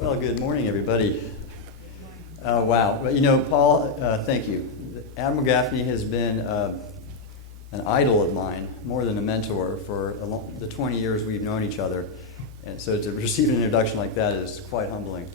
Well, good morning, everybody. Wow. You know, Paul, thank you. Admiral Gaffney has been an idol of mine, more than a mentor, for the 20 years we've known each other. And so to receive an introduction like that is quite humbling.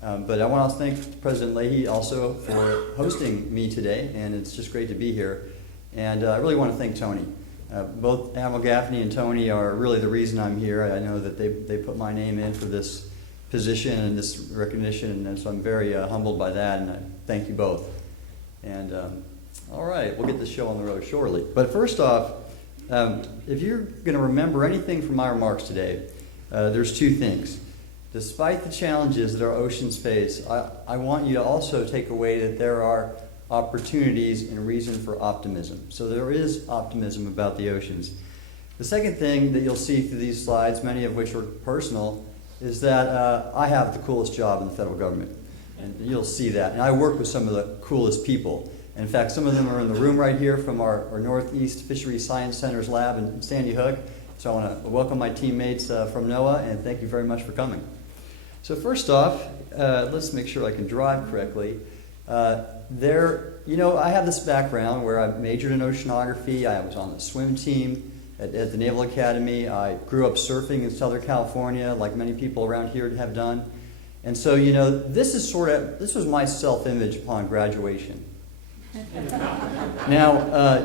But I want to thank President Leahy also for hosting me today, and it's just great to be here. And I really want to thank Tony. Both Admiral Gaffney and Tony are really the reason I'm here. I know that they put my name in for this position and this recognition, and so I'm very humbled by that, and I thank you both. And all right, we'll get this show on the road shortly. But first off, if you're going to remember anything from my remarks today, there's two things. Despite the challenges that our oceans face, I want you to also take away that there are opportunities and reason for optimism. So there is optimism about the oceans. The second thing that you'll see through these slides, many of which are personal, is that I have the coolest job in the federal government. And you'll see that. And I work with some of the coolest people. In fact, some of them are in the room right here from our Northeast Fisheries Science Center's lab in Sandy Hook. So I want to welcome my teammates from NOAA, and thank you very much for coming. So first off, let's make sure I can drive correctly. I have this background where I majored in oceanography. I was on the swim team at the Naval Academy. I grew up surfing in Southern California, like many people around here have done. And so, this was my self-image upon graduation. Now,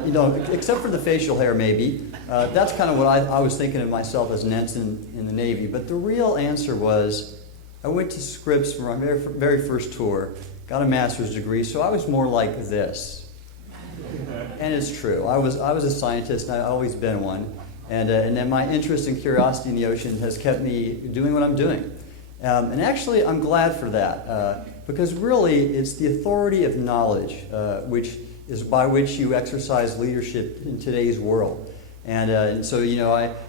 except for the facial hair maybe, that's kind of what I was thinking of myself as an ensign in the Navy. But the real answer was, I went to Scripps for my very first tour, got a master's degree, so I was more like this. And it's true. I was a scientist, and I've always been one. And then my interest and curiosity in the ocean has kept me doing what I'm doing. And actually, I'm glad for that, because really, it's the authority of knowledge, which is by which you exercise leadership in today's world. And so,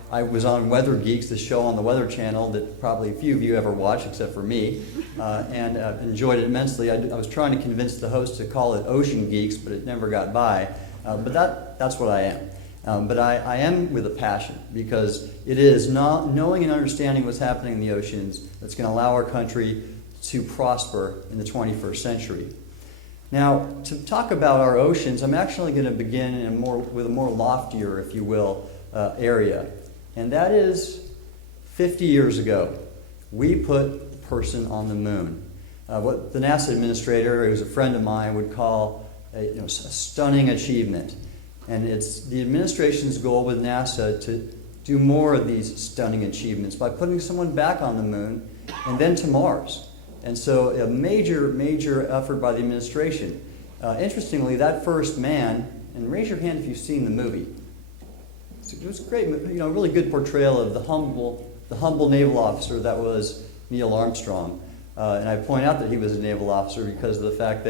I was on Weather Geeks, the show on the Weather Channel that probably few of you ever watched, except for me, and enjoyed it immensely. I was trying to convince the host to call it Ocean Geeks, but it never got by. But that's what I am. But I am with a passion, because it is not knowing and understanding what's happening in the oceans that's going to allow our country to prosper in the 21st century. Now, to talk about our oceans, I'm actually going to begin with a more loftier, if you will, area. And that is 50 years ago, we put a person on the moon. What the NASA administrator, who was a friend of mine, would call a stunning achievement. And it's the administration's goal with NASA to do more of these stunning achievements by putting someone back on the moon and then to Mars. And so a major effort by the administration. Interestingly, that first man, and raise your hand if you've seen the movie. It was a great, really good portrayal of the humble naval officer that was Neil Armstrong. And I point out that he was a naval officer because of the fact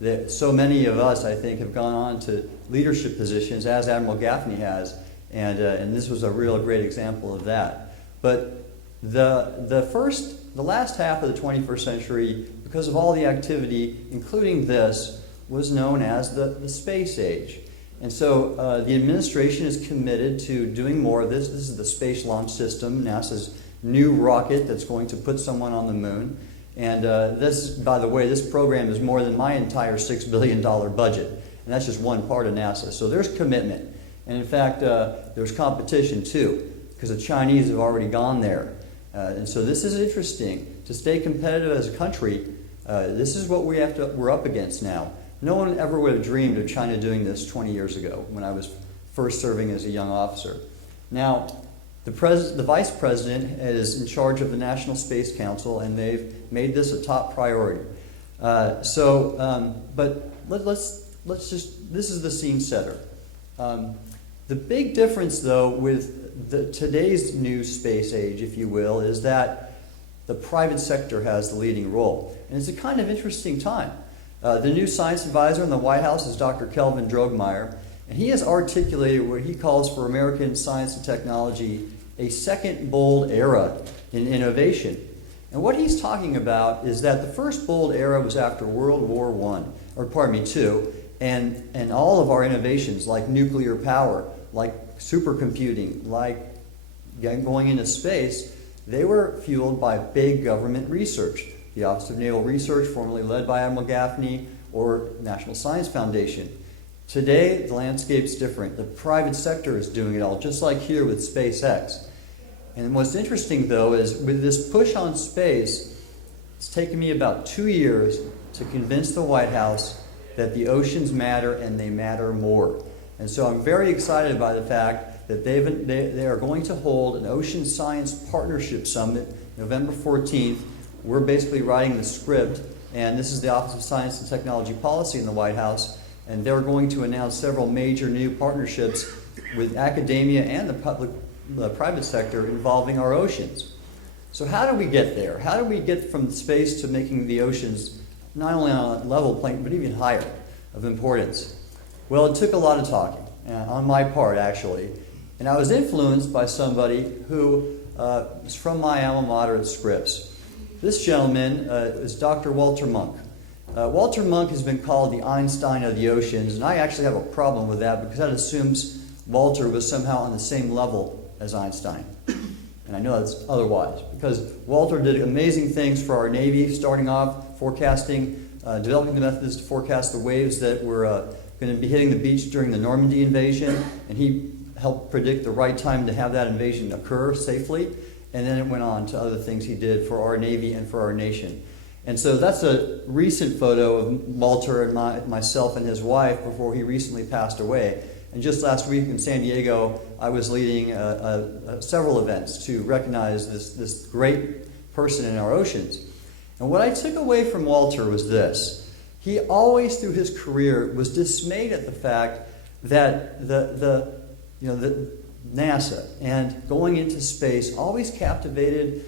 that so many of us, I think, have gone on to leadership positions, as Admiral Gaffney has, and this was a real great example of that. But the last half of the 21st century, because of all the activity, including this, was known as the space age. And so the administration is committed to doing more of this. This is the Space Launch System, NASA's new rocket that's going to put someone on the moon. And this, by the way, this program is more than my entire $6 billion budget. And that's just one part of NASA. So there's commitment. And in fact, there's competition too, because the Chinese have already gone there. And so this is interesting. To stay competitive as a country, this is what we're up against now. No one ever would have dreamed of China doing this 20 years ago when I was first serving as a young officer. Now, the vice president is in charge of the National Space Council, and they've made this a top priority. But let's just, this is the scene setter. The big difference, though, with today's new space age, if you will, is that the private sector has the leading role. And it's a kind of interesting time. The new science advisor in the White House is Dr. Kelvin Droegemeier, and he has articulated what he calls for American science and technology a second bold era in innovation. And what he's talking about is that the first bold era was after World War II, and all of our innovations like nuclear power, like supercomputing, like going into space, they were fueled by big government research. The Office of Naval Research, formerly led by Admiral Gaffney, or National Science Foundation. Today, the landscape's different. The private sector is doing it all, just like here with SpaceX. And what's interesting, though, is with this push on space, it's taken me about 2 years to convince the White House that the oceans matter and they matter more. And so I'm very excited by the fact that they are going to hold an Ocean Science Partnership Summit November 14th. We're basically writing the script, and this is the Office of Science and Technology Policy in the White House, and they're going to announce several major new partnerships with academia and the private sector involving our oceans. So how do we get there? How do we get from space to making the oceans not only on a level plane, but even higher of importance? Well, it took a lot of talking, on my part, actually. And I was influenced by somebody who is from my alma mater at Scripps. This gentleman is Dr. Walter Munk. Walter Munk has been called the Einstein of the oceans, and I actually have a problem with that because that assumes Walter was somehow on the same level as Einstein. And I know that's otherwise, because Walter did amazing things for our Navy, starting off forecasting, developing the methods to forecast the waves that were going to be hitting the beach during the Normandy invasion, and he helped predict the right time to have that invasion occur safely. And then it went on to other things he did for our Navy and for our nation. And so that's a recent photo of Walter and myself and his wife before he recently passed away. And just last week in San Diego, I was leading several events to recognize this great person in our oceans. And what I took away from Walter was this. He always, through his career, was dismayed at the fact that the NASA and going into space always captivated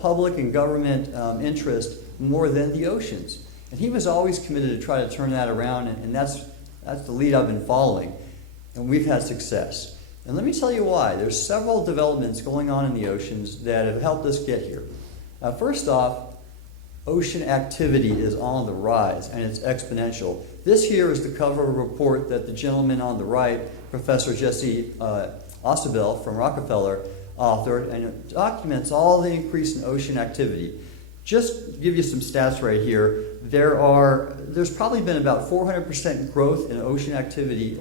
public and government interest more than the oceans. And he was always committed to try to turn that around, and that's the lead I've been following. And we've had success. And let me tell you why. There's several developments going on in the oceans that have helped us get here. First off, ocean activity is on the rise, and it's exponential. This here is the cover of a report that the gentleman on the right, Professor Jesse Ostebel from Rockefeller, authored, and it documents all the increase in ocean activity. Just to give you some stats right here, there's probably been about 400% growth in ocean activity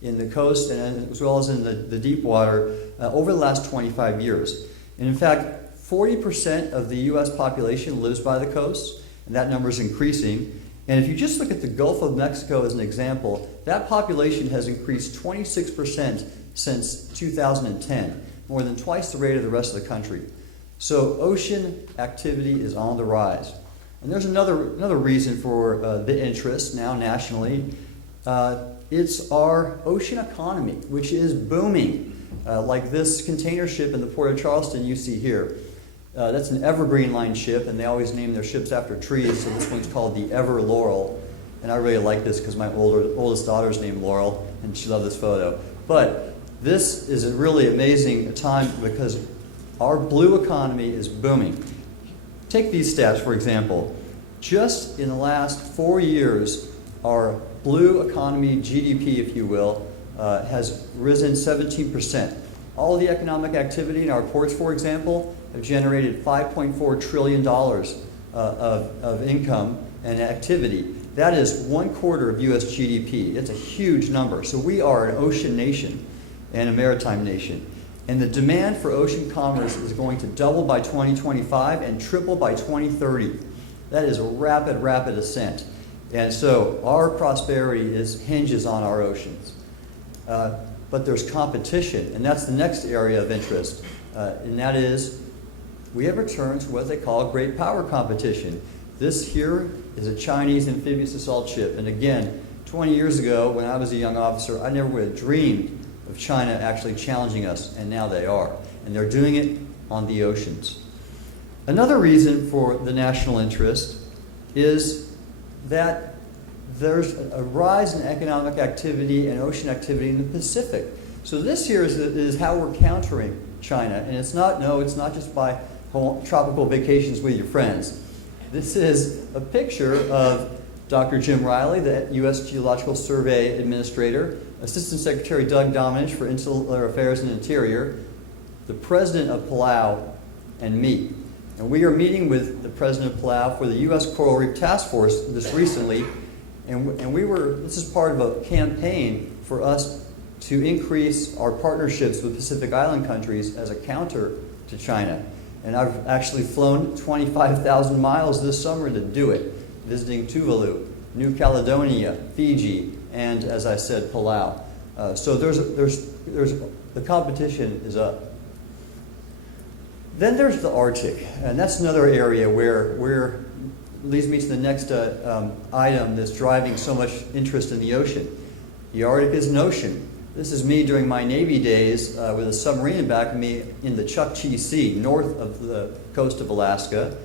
in the coast and as well as in the deep water over the last 25 years. And in fact, 40% of the U.S. population lives by the coast, and that number is increasing. And if you just look at the Gulf of Mexico as an example, that population has increased 26% since 2010, more than twice the rate of the rest of the country. So ocean activity is on the rise. And there's another reason for the interest now nationally. It's our ocean economy, which is booming, like this container ship in the Port of Charleston you see here. That's an Evergreen Line ship, and they always name their ships after trees, so this one's called the Ever Laurel. And I really like this because my oldest daughter's named Laurel, and she loved this photo. But this is a really amazing time because our blue economy is booming. Take these stats, for example. Just in the last 4 years, our blue economy GDP, if you will, has risen 17%. All of the economic activity in our ports, for example, have generated $5.4 trillion of income and activity. That is 1/4 of U.S. GDP. It's a huge number. So we are an ocean nation and a maritime nation. And the demand for ocean commerce is going to double by 2025 and triple by 2030. That is a rapid ascent. And so our prosperity hinges on our oceans. But there's competition, and that's the next area of interest. And that is, we have returned to what they call great power competition. This here is a Chinese amphibious assault ship. And again, 20 years ago, when I was a young officer, I never would have dreamed of China actually challenging us, and now they are. And they're doing it on the oceans. Another reason for the national interest is that there's a rise in economic activity and ocean activity in the Pacific. So this here is how we're countering China. And it's not just by tropical vacations with your friends. This is a picture of Dr. Jim Riley, the U.S. Geological Survey Administrator, Assistant Secretary Doug Dominich for Insular Affairs and Interior, the President of Palau, and me. And we are meeting with the President of Palau for the U.S. Coral Reef Task Force this recently, and this is part of a campaign for us to increase our partnerships with Pacific Island countries as a counter to China. And I've actually flown 25,000 miles this summer to do it, visiting Tuvalu, New Caledonia, Fiji, and as I said, Palau. So the competition is up. Then there's the Arctic, and that's another area where leads me to the next item that's driving so much interest in the ocean. The Arctic is an ocean. This is me during my Navy days with a submarine in back of me in the Chukchi Sea, north of the coast of Alaska.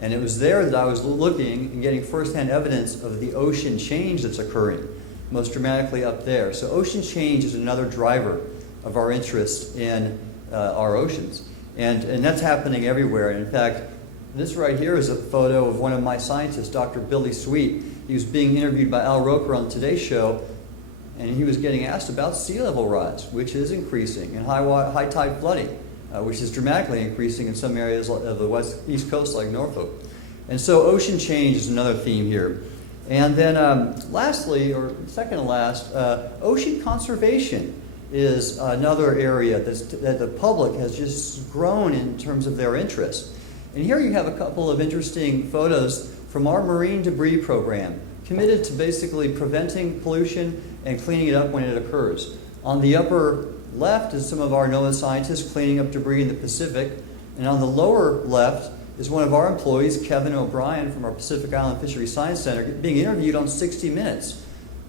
And it was there that I was looking and getting firsthand evidence of the ocean change that's occurring, most dramatically up there. So ocean change is another driver of our interest in our oceans. And that's happening everywhere. And in fact, this right here is a photo of one of my scientists, Dr. Billy Sweet. He was being interviewed by Al Roker on the Today Show, and he was getting asked about sea level rise, which is increasing, and high tide flooding, which is dramatically increasing in some areas of the east coast like Norfolk. And so ocean change is another theme here. And then lastly, or second to last, ocean conservation is another area that the public has just grown in terms of their interest. And here you have a couple of interesting photos from our marine debris program, committed to basically preventing pollution and cleaning it up when it occurs. On the upper left is some of our NOAA scientists cleaning up debris in the Pacific, and on the lower left is one of our employees, Kevin O'Brien from our Pacific Island Fisheries Science Center, being interviewed on 60 Minutes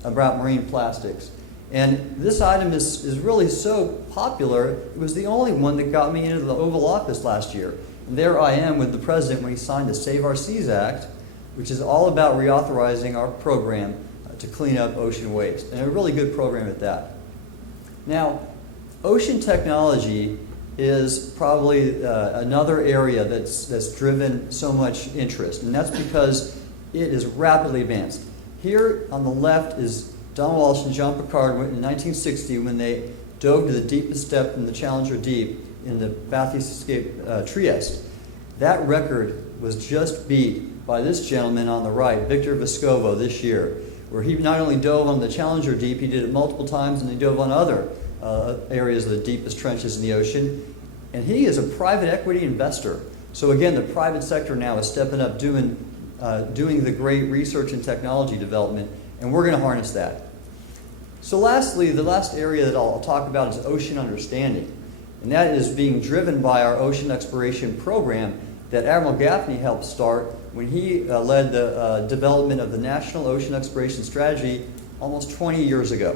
about marine plastics. And this item is really so popular, it was the only one that got me into the Oval Office last year. And there I am with the President when he signed the Save Our Seas Act, which is all about reauthorizing our program to clean up ocean waste, and a really good program at that. Now, ocean technology is probably another area that's driven so much interest, and that's because it is rapidly advanced. Here on the left is Don Walsh and Jean Piccard in 1960 when they dove to the deepest depth in the Challenger Deep in the Bathurst Escape Trieste. That record was just beat by this gentleman on the right, Victor Vescovo, this year, where he not only dove on the Challenger Deep, he did it multiple times, and he dove on other areas of the deepest trenches in the ocean. And he is a private equity investor. So again, the private sector now is stepping up doing the great research and technology development, and we're going to harness that. So lastly, the last area that I'll talk about is ocean understanding. And that is being driven by our ocean exploration program that Admiral Gaffney helped start when he led the development of the National Ocean Exploration Strategy almost 20 years ago.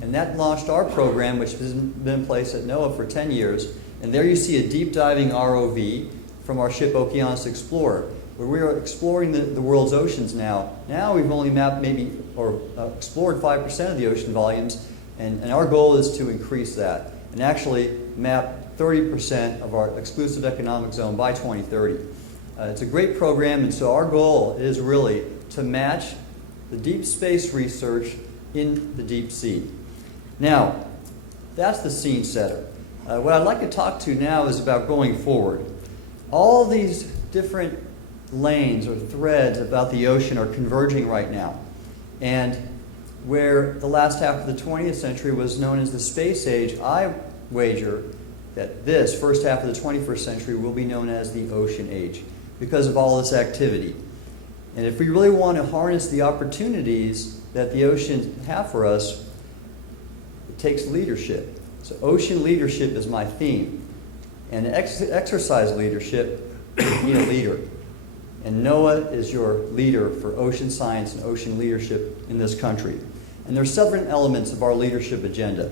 And that launched our program, which has been in place at NOAA for 10 years. And there you see a deep diving ROV from our ship Okeanos Explorer, where we are exploring the world's oceans now. Now we've only mapped explored 5% of the ocean volumes, and our goal is to increase that and actually map 30% of our exclusive economic zone by 2030. It's a great program, and so our goal is really to match the deep space research in the deep sea. Now, that's the scene setter. What I'd like to talk to now is about going forward. All these different lanes or threads about the ocean are converging right now. And where the last half of the 20th century was known as the space age, I wager that this first half of the 21st century will be known as the ocean age because of all this activity. And if we really want to harness the opportunities that the oceans have for us, it takes leadership. So ocean leadership is my theme. And exercise leadership, you need a leader. And NOAA is your leader for ocean science and ocean leadership in this country. And there are several elements of our leadership agenda.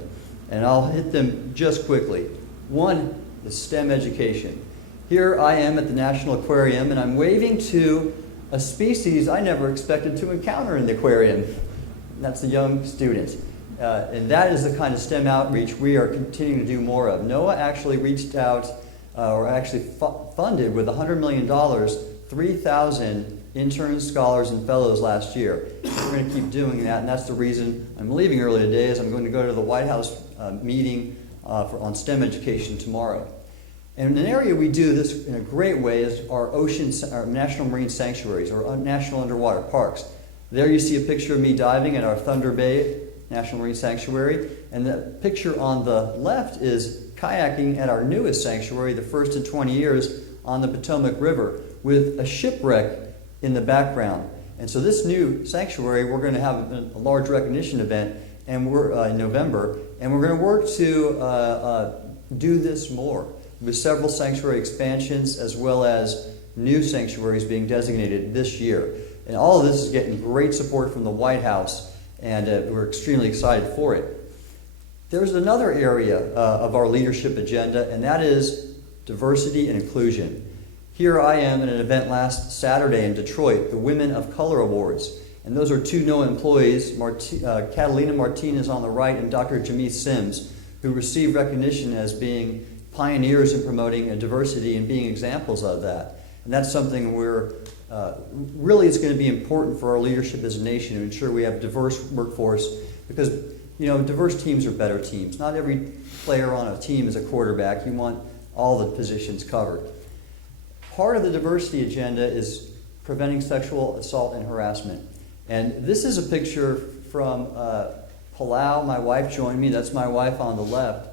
And I'll hit them just quickly. One is STEM education. Here I am at the National Aquarium, and I'm waving to a species I never expected to encounter in the aquarium. And that's the young students. And that is the kind of STEM outreach we are continuing to do more of. NOAA actually reached out, or actually funded with $100 million, 3,000 interns, scholars, and fellows last year. We're going to keep doing that, and that's the reason I'm leaving early today, is I'm going to go to the White House meeting on STEM education tomorrow. And an area we do this in a great way is our national marine sanctuaries, or national underwater parks. There you see a picture of me diving at our Thunder Bay National Marine Sanctuary, and the picture on the left is kayaking at our newest sanctuary, the first in 20 years, on the Potomac River, with a shipwreck in the background. And so this new sanctuary, we're going to have a large recognition event, and we're in November, and we're going to work to do this more, with several sanctuary expansions as well as new sanctuaries being designated this year. And all of this is getting great support from the White House, and we're extremely excited for it. There's another area of our leadership agenda, and that is diversity and inclusion. Here I am at an event last Saturday in Detroit, the Women of Color Awards. And those are two NOAA employees, Catalina Martinez on the right and Dr. Jameeth Sims, who received recognition as being pioneers in promoting diversity and being examples of that. And that's something we're really is going to be important for our leadership as a nation to ensure we have a diverse workforce, because diverse teams are better teams. Not every player on a team is a quarterback. You want all the positions covered. Part of the diversity agenda is preventing sexual assault and harassment. And this is a picture from Palau. My wife joined me. That's my wife on the left.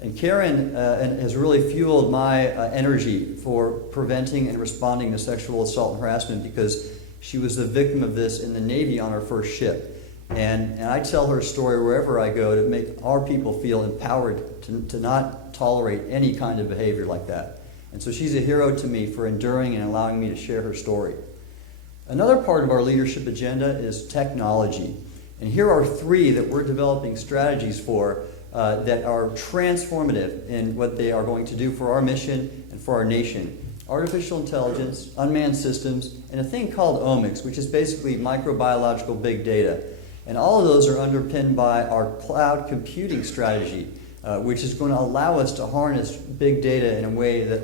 And Karen has really fueled my energy for preventing and responding to sexual assault and harassment, because she was the victim of this in the Navy on her first ship. And I tell her story wherever I go to make our people feel empowered to not tolerate any kind of behavior like that. And so she's a hero to me for enduring and allowing me to share her story. Another part of our leadership agenda is technology. And here are three that we're developing strategies for that are transformative in what they are going to do for our mission and for our nation. Artificial intelligence, unmanned systems, and a thing called omics, which is basically microbiological big data. And all of those are underpinned by our cloud computing strategy, which is going to allow us to harness big data in a way that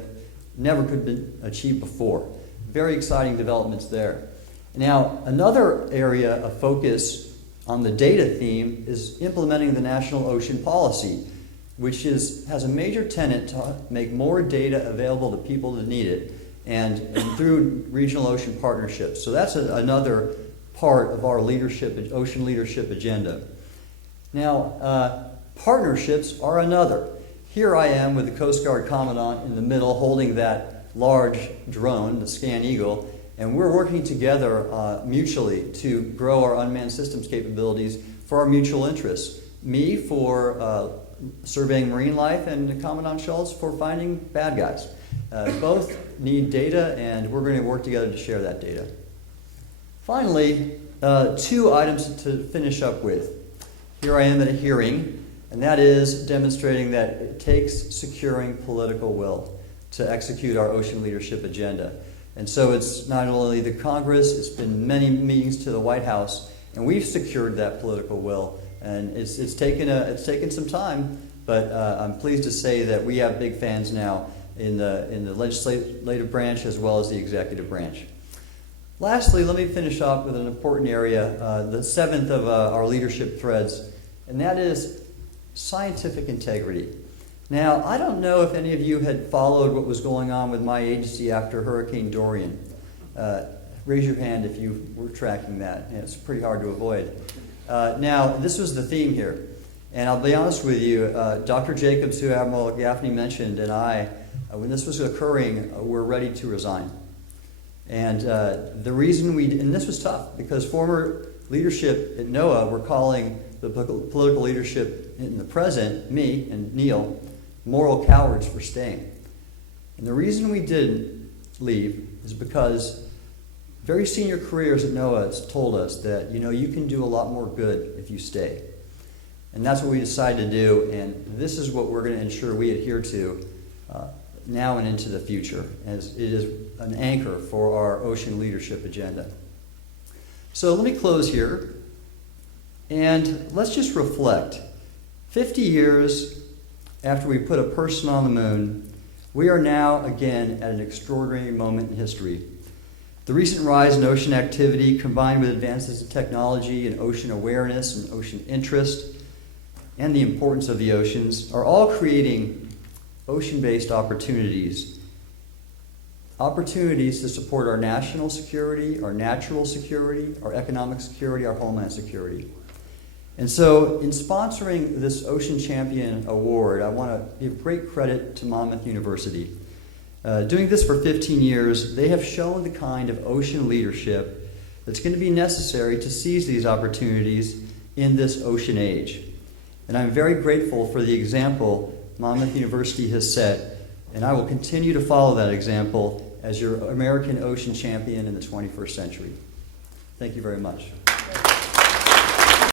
never could have been achieved before. Very exciting developments there. Now, another area of focus on the data theme is implementing the National Ocean Policy, which has a major tenet to make more data available to people that need it, and through regional ocean partnerships. So that's another part of our ocean leadership agenda. Now, partnerships are another. Here I am with the Coast Guard Commandant in the middle holding that large drone, the Scan Eagle, and we're working together mutually to grow our unmanned systems capabilities for our mutual interests. Me for surveying marine life, and Commandant Schultz for finding bad guys. Both need data, and we're going to work together to share that data. Finally, two items to finish up with. Here I am at a hearing, and that is demonstrating that it takes securing political will to execute our ocean leadership agenda. And so it's not only the Congress, it's been many meetings to the White House, and we've secured that political will. And it's taken some time, but I'm pleased to say that we have big fans now in the legislative branch as well as the executive branch. Lastly, let me finish off with an important area, the seventh of our leadership threads, and that is scientific integrity. Now, I don't know if any of you had followed what was going on with my agency after Hurricane Dorian. Raise your hand if you were tracking that. It's pretty hard to avoid. Now, this was the theme here. And I'll be honest with you, Dr. Jacobs, who Admiral Gaffney mentioned, and I, when this was occurring, were ready to resign. And the reason and this was tough, because former leadership at NOAA were calling the political leadership in the present, me and Neil, moral cowards for staying. And the reason we didn't leave is because very senior careers at NOAA told us that, you can do a lot more good if you stay. And that's what we decided to do, and this is what we're going to ensure we adhere to now and into the future, as it is an anchor for our ocean leadership agenda. So let me close here, and let's just reflect. 50 years after we put a person on the moon, we are now again at an extraordinary moment in history. The recent rise in ocean activity, combined with advances in technology and ocean awareness and ocean interest, and the importance of the oceans, are all creating ocean-based opportunities. Opportunities to support our national security, our natural security, our economic security, our homeland security. And so in sponsoring this Ocean Champion Award, I want to give great credit to Monmouth University. Doing this for 15 years, they have shown the kind of ocean leadership that's going to be necessary to seize these opportunities in this ocean age. And I'm very grateful for the example Monmouth University has set, and I will continue to follow that example as your American ocean champion in the 21st century. Thank you very much.